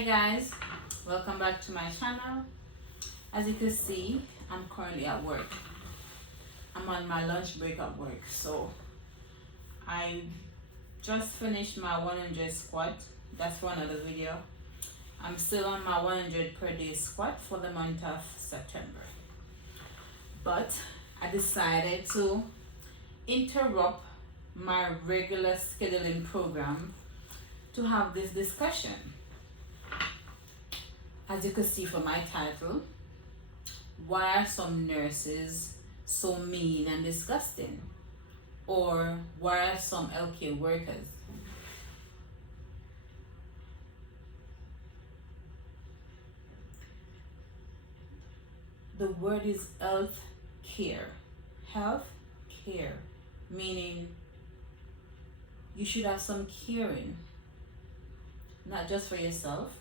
Hi guys, welcome back to my channel. As you can see, I'm currently at work. I'm on my lunch break at work, so I just finished my 100 squat. That's for another video. I'm still on my 100 per day squat for the month of September, but I decided to interrupt my regular scheduling program to have this discussion. As you can see from my title, why are some nurses so mean and disgusting? Or why are some healthcare workers? The word is health care. Health care, meaning you should have some caring, not just for yourself,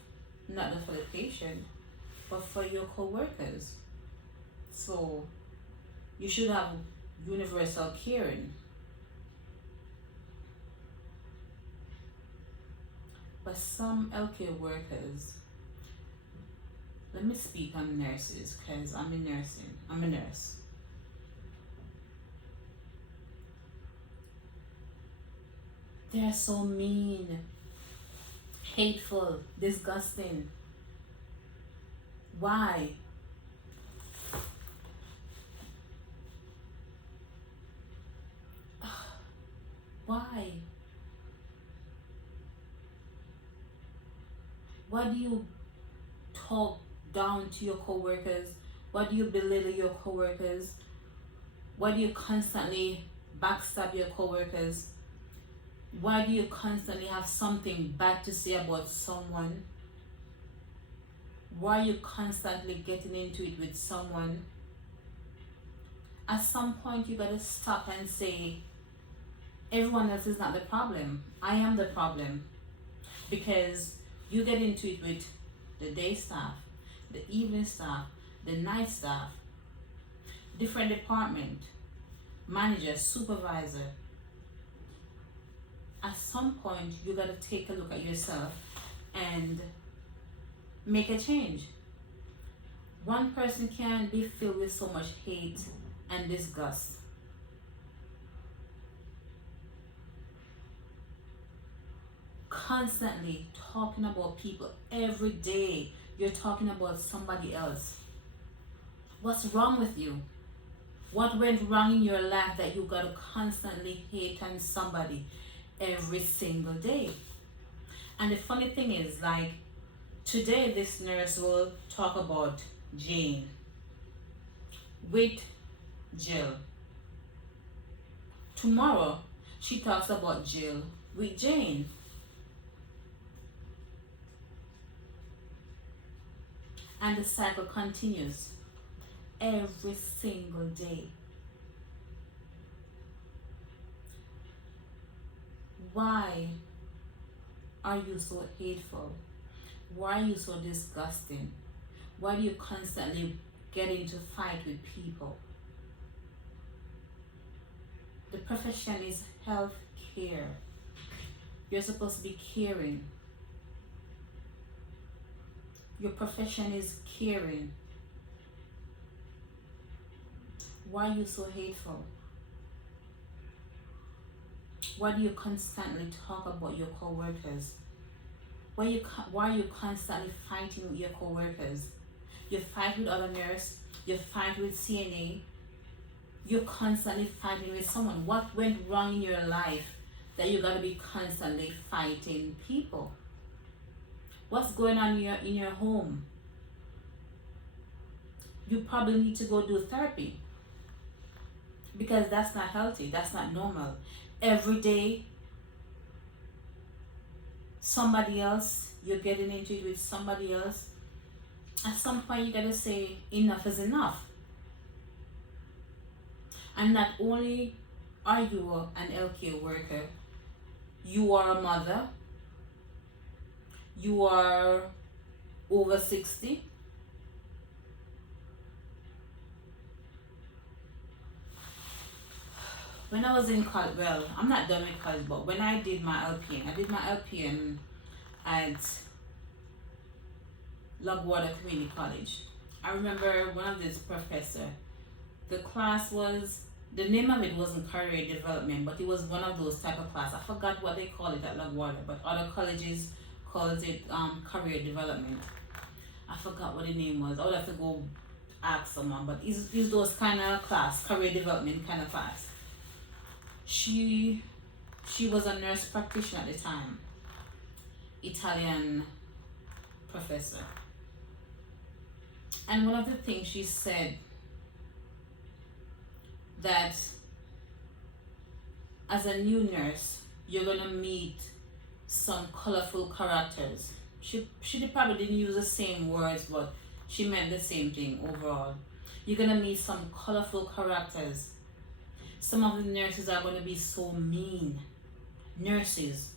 not just for the patient, but for your co-workers. So you should have universal caring. But some healthcare workers, let me speak on nurses because I'm a nurse. They're so mean, hateful, disgusting. Why? Why? Why do you talk down to your coworkers? Why do you belittle your coworkers? Why do you constantly backstab your coworkers? Why do you constantly have something bad to say about someone? Why are you constantly getting into it with someone? At some point you gotta stop and say, everyone else is not the problem. I am the problem. Because you get into it with the day staff, the evening staff, the night staff, different department, manager, supervisor. At some point you gotta take a look at yourself and make a change. One person can't be filled with so much hate and disgust. Constantly talking about people. Every day you're talking about somebody else. What's wrong with you? What went wrong in your life that you gotta constantly hate on somebody every single day? And the funny thing is, like, today this nurse will talk about Jane with Jill. Tomorrow she talks about Jill with Jane. And the cycle continues every single day. Why are you so hateful? Why are you so disgusting? Why do you constantly get into fight with people? The profession is health care. You're supposed to be caring. Your profession is caring. Why are you so hateful? Why do you constantly talk about your co-workers? Why are you constantly fighting with your co-workers? You fight with other nurses, you fight with CNA, you're constantly fighting with someone. What went wrong in your life that you gotta be constantly fighting people? What's going on in your home? You probably need to go do therapy because that's not healthy, that's not normal. Every day, somebody else, you're getting into it with somebody else. At some point you gotta say enough is enough. And not only are you an healthcare worker, you are a mother, you are over 60. When I was in college, well, I'm not done with college, but when I did my LPN at Lagwater Community College. I remember one of these professor, the class was, the name of it wasn't career development, but it was one of those type of class. I forgot what they call it at Lagwater, but other colleges calls it career development. I forgot what the name was. I would have to go ask someone, but it's those kind of class, career development kind of class. She was a nurse practitioner at the time, Italian professor. And one of the things she said, that as a new nurse, you're gonna meet some colorful characters. She probably didn't use the same words, but she meant the same thing overall. You're gonna meet some colorful characters. Some of the nurses are gonna be so mean. Nurses,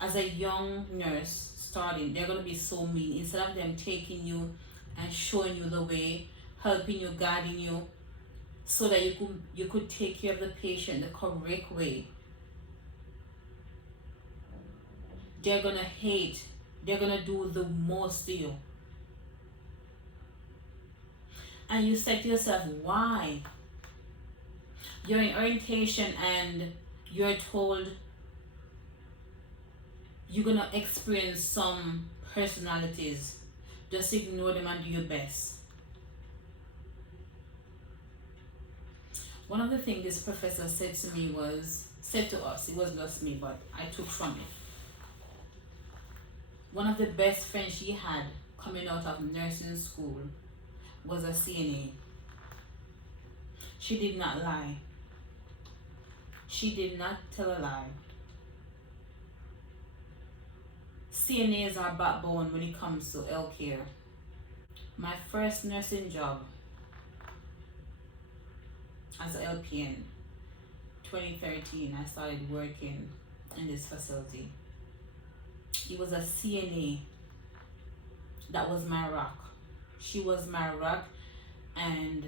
as a young nurse starting, they're gonna be so mean. Instead of them taking you and showing you the way, helping you, guiding you, so that you could take care of the patient the correct way, they're gonna hate. They're gonna do the most to you. And you say to yourself, why? You're in orientation and you're told you're gonna experience some personalities. Just ignore them and do your best. One of the things this professor said to us, it wasn't just me, but I took from it. One of the best friends she had coming out of nursing school was a CNA. She did not lie. She did not tell a lie. CNAs are backbone when it comes to HealthCARE. My first nursing job as an LPN, 2013, I started working in this facility. It was a CNA that was my rock. She was my rock, and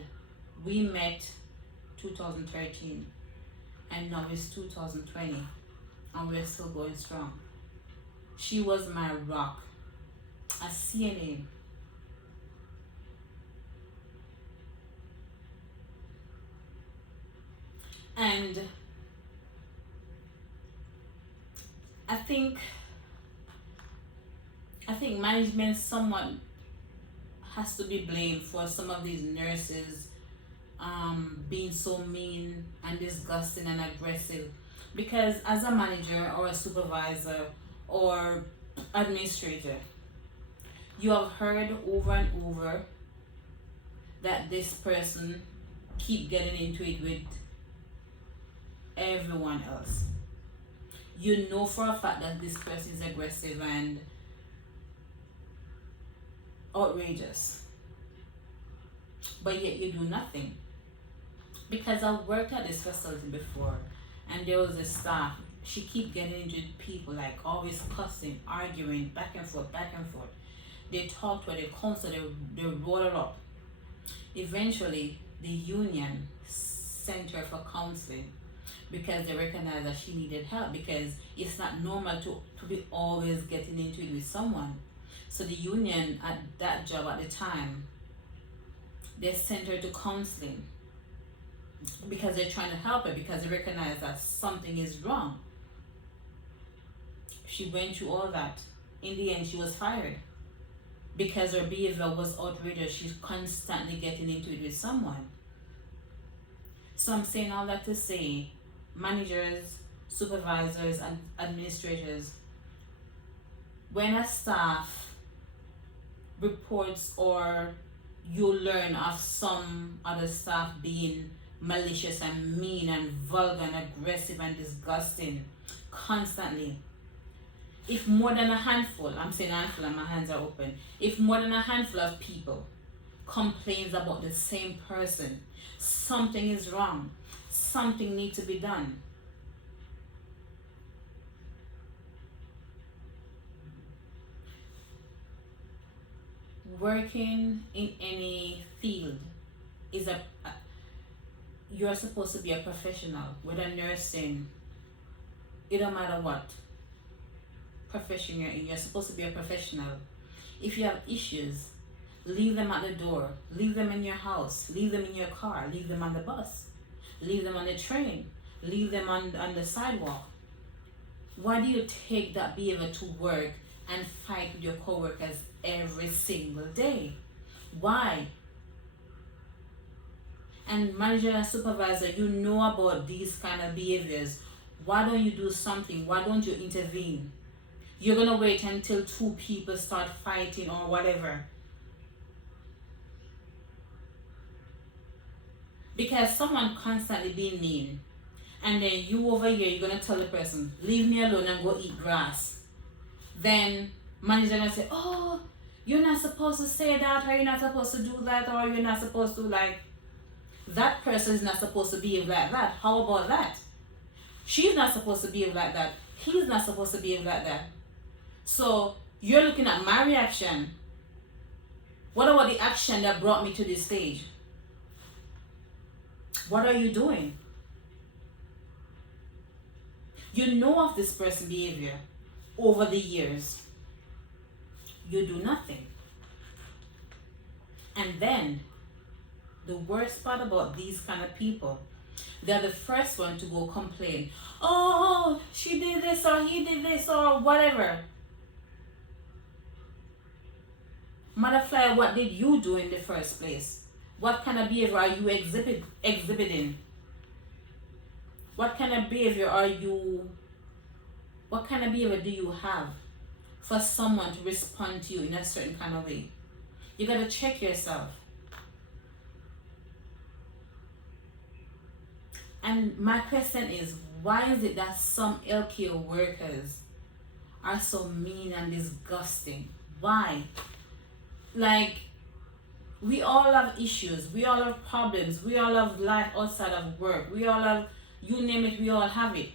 we met 2013, and now it's 2020, and we're still going strong. She was my rock, a CNA. And I think management somewhat has to be blamed for some of these nurses being so mean and disgusting and aggressive, because as a manager or a supervisor or administrator, you have heard over and over that this person keep getting into it with everyone else. You know for a fact that this person is aggressive and outrageous, but yet you do nothing. Because I worked at this facility before, and there was a staff, she keep getting into people, like always cussing, arguing, back and forth. They talk to her, they counsel, they roll her up. Eventually, the union sent her for counseling because they recognized that she needed help, because it's not normal to be always getting into it with someone. So the union at that job at the time, they sent her to counseling because they're trying to help her, because they recognize that something is wrong. She went through all that. In the end, she was fired because her behavior was outrageous. She's constantly getting into it with someone. So I'm saying all that to say, managers, supervisors, and administrators, when a staff reports or you learn of some other staff being malicious and mean and vulgar and aggressive and disgusting constantly, if more than a handful, I'm saying a handful and my hands are open, if more than a handful of people complains about the same person, something is wrong. Something needs to be done. Working in any field is you're supposed to be a professional. Whether nursing, it don't matter what profession you're in, you're supposed to be a professional. If you have issues, leave them at the door, leave them in your house, leave them in your car, leave them on the bus, leave them on the train, leave them on the sidewalk. Why do you take that behavior to work and fight with your coworkers every single day? Why? And manager and supervisor, you know about these kind of behaviors. Why don't you do something? Why don't you intervene? You're gonna wait until two people start fighting or whatever. Because someone constantly being mean, and then you over here, you're gonna tell the person, leave me alone and go eat grass. Then manager gonna say, oh, you're not supposed to say that, or you're not supposed to do that, or you're not supposed to, like, that person is not supposed to behave like that. How about that? She's not supposed to behave like that. He's not supposed to behave like that. So you're looking at my reaction. What about the action that brought me to this stage? What are you doing? You know of this person's behavior over the years. You do nothing. And then, the worst part about these kind of people, they're the first one to go complain. Oh, she did this or he did this or whatever. Motherfly, what did you do in the first place? What kind of behavior are you exhibiting? What kind of behavior do you have for someone to respond to you in a certain kind of way? You gotta check yourself. And my question is, why is it that some healthcare workers are so mean and disgusting? Why? Like, we all have issues, we all have problems, we all have life outside of work, we all have, you name it, we all have it.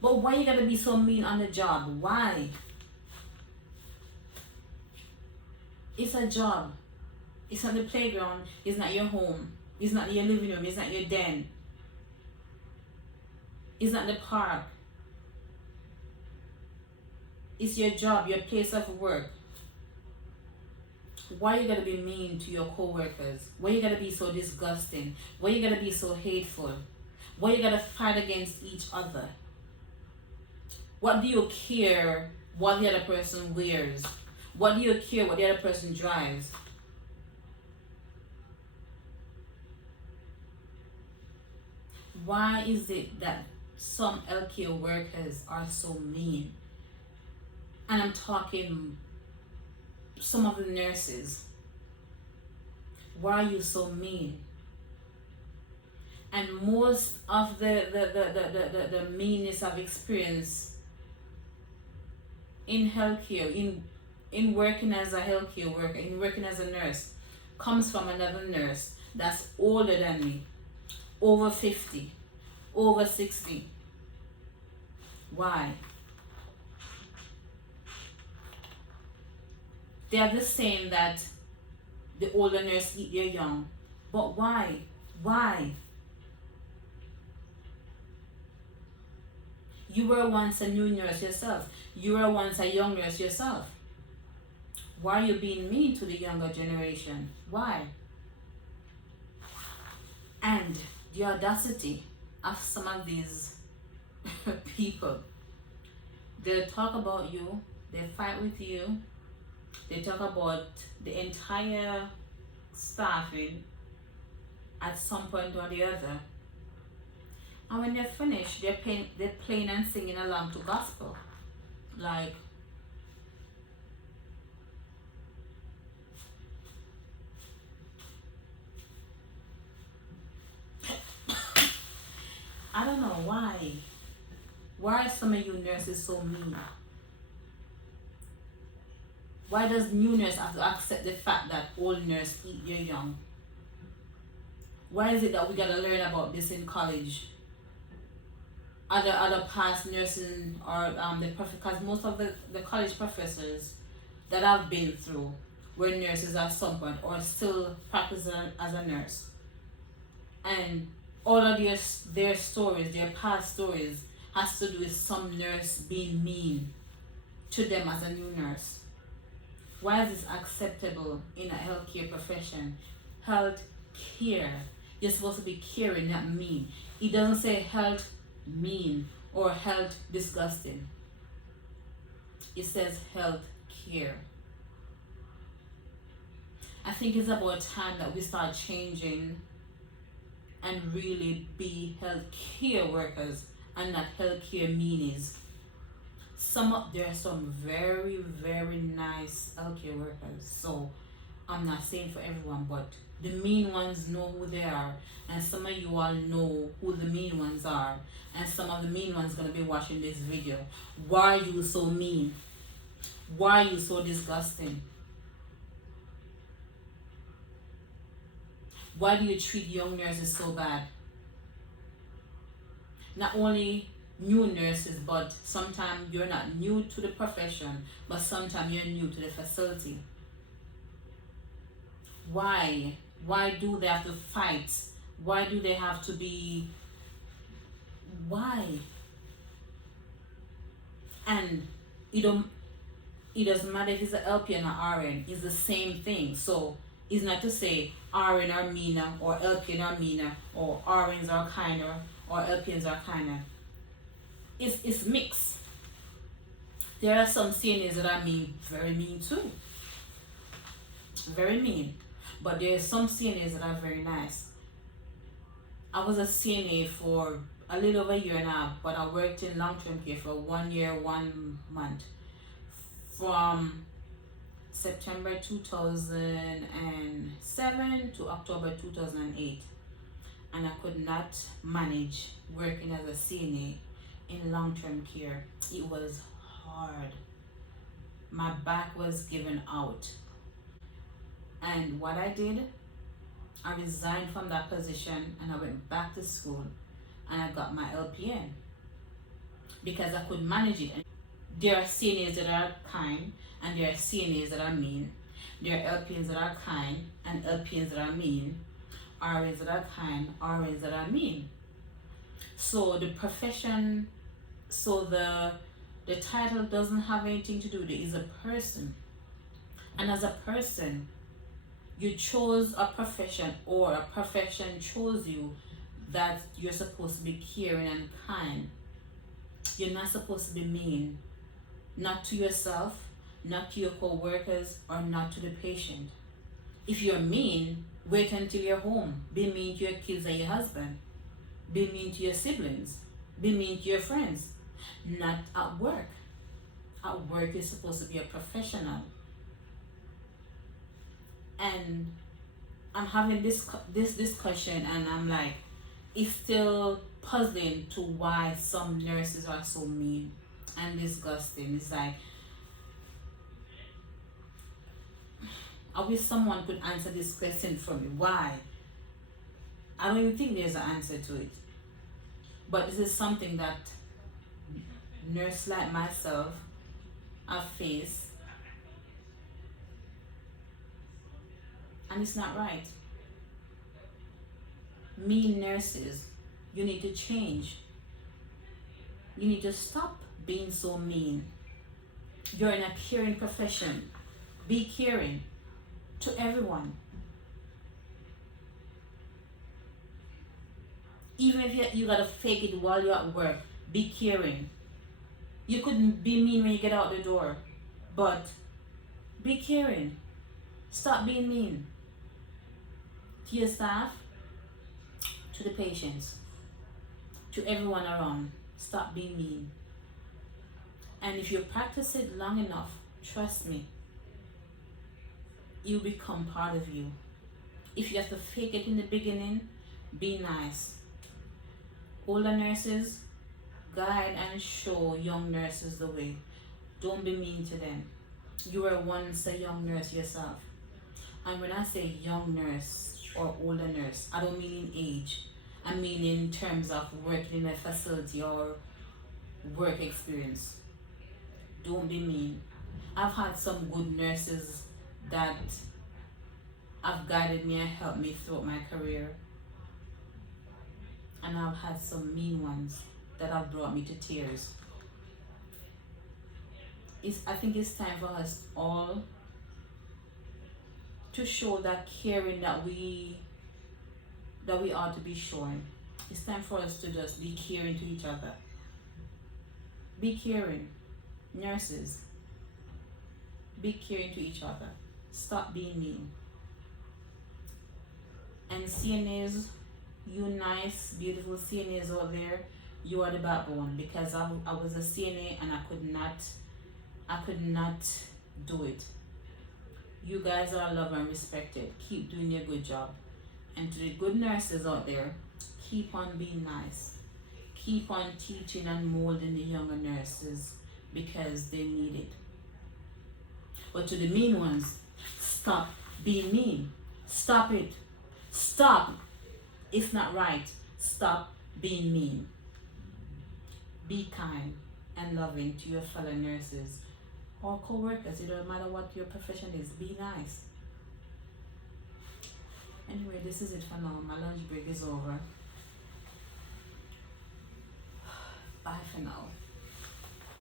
But why you gotta be so mean on the job? Why? It's a job. It's not the playground, it's not your home, it's not your living room, it's not your den, it's not the park. It's your job, your place of work. Why you gotta be mean to your co-workers? Why you gotta be so disgusting? Why you gotta be so hateful? Why you gotta fight against each other? What do you care what the other person wears? What do you care what the other person drives? Why is it that some healthcare workers are so mean? And I'm talking some of the nurses. Why are you so mean? And most of the meanness I've experienced in healthcare, in working as a healthcare worker, in working as a nurse, comes from another nurse that's older than me, over 50, over 60. Why? They are the same that the older nurse eat their young. But why? Why? You were once a new nurse yourself. You were once a young nurse yourself. Why are you being mean to the younger generation? Why? And the audacity of some of these people. They'll talk about you, they fight with you, they talk about the entire staffing at some point or the other. And when they're finished, they're playing and singing along to gospel. Like, I don't know why. Why are some of you nurses so mean? Why does new nurse have to accept the fact that old nurse eat their young? Why is it that we gotta learn about this in college? Other past nursing or because most of the college professors that I've been through were nurses at some point or still practicing as a nurse. And all of their stories, their past stories, has to do with some nurse being mean to them as a new nurse. Why is this acceptable in a healthcare profession? Health care. You're supposed to be caring, not mean. It doesn't say health mean or health disgusting. It says health care. I think it's about time that we start changing and really be healthcare workers and not healthcare meanies. There are some very, very nice healthcare workers. So I'm not saying for everyone, but the mean ones know who they are, and some of you all know who the mean ones are, and some of the mean ones gonna be watching this video. Why are you so mean? Why are you so disgusting? Why do you treat young nurses so bad? Not only new nurses, but sometimes you're not new to the profession, but sometimes you're new to the facility. Why? Why do they have to fight? Why do they have to be? Why? And it doesn't matter if it's an LPN or RN, it's the same thing. So it's not to say RN are meaner or LPN are meaner or RNs are kinder or LPNs are kinder. It's mixed. There are some CNAs that are very mean too. Very mean. But there are some CNAs that are very nice. I was a CNA for a little over a year and a half, but I worked in long-term care for 1 year, 1 month. From September 2007 to October 2008. And I could not manage working as a CNA in long-term care. It was hard. My back was given out. And what I did, I resigned from that position and I went back to school and I got my LPN because I could manage it. There are CNAs that are kind and there are CNAs that are mean. There are LPNs that are kind and LPNs that are mean. RNs that are kind, RNs that are mean. So the profession, the title doesn't have anything to do with it. It's a person. And as a person, you chose a profession or a profession chose you that you're supposed to be caring and kind. You're not supposed to be mean. Not to yourself, not to your co-workers, or not to the patient. If you're mean, wait until you're home. Be mean to your kids and your husband. Be mean to your siblings. Be mean to your friends. Not at work. At work, you're supposed to be a professional. And I'm having this discussion and I'm like, it's still puzzling to why some nurses are so mean and disgusting. It's like, I wish someone could answer this question for me. Why? I don't even think there's an answer to it. But this is something that nurses like myself have faced. And it's not right. Mean nurses, you need to change. You need to stop being so mean. You're in a caring profession. Be caring to everyone. Even if you gotta fake it while you're at work, be caring. You couldn't be mean when you get out the door, but be caring. Stop being mean to your staff, to the patients, to everyone around. Stop being mean. And if you practice it long enough, trust me, you become part of you. If you have to fake it in the beginning, be nice. Older nurses, guide and show young nurses the way. Don't be mean to them. You were once a young nurse yourself. And when I say young nurse or older nurse, I don't mean in age. I mean in terms of working in a facility or work experience. Don't be mean. I've had some good nurses that have guided me and helped me throughout my career. And I've had some mean ones that have brought me to tears. I think it's time for us all to show that caring that we ought to be showing. It's time for us to just be caring to each other. Be caring. Nurses, be caring to each other. Stop being mean. And CNAs, you nice, beautiful CNAs out there, you are the backbone, because I was a CNA and I could not do it. You guys are loved and respected. Keep doing your good job. And to the good nurses out there, keep on being nice. Keep on teaching and molding the younger nurses, because they need it. But to the mean ones, stop being mean. Stop it. Stop. It's not right. Stop being mean. Be kind and loving to your fellow nurses or co-workers. It doesn't matter what your profession is. Be nice. Anyway, this is it for now. My lunch break is over. Bye for now.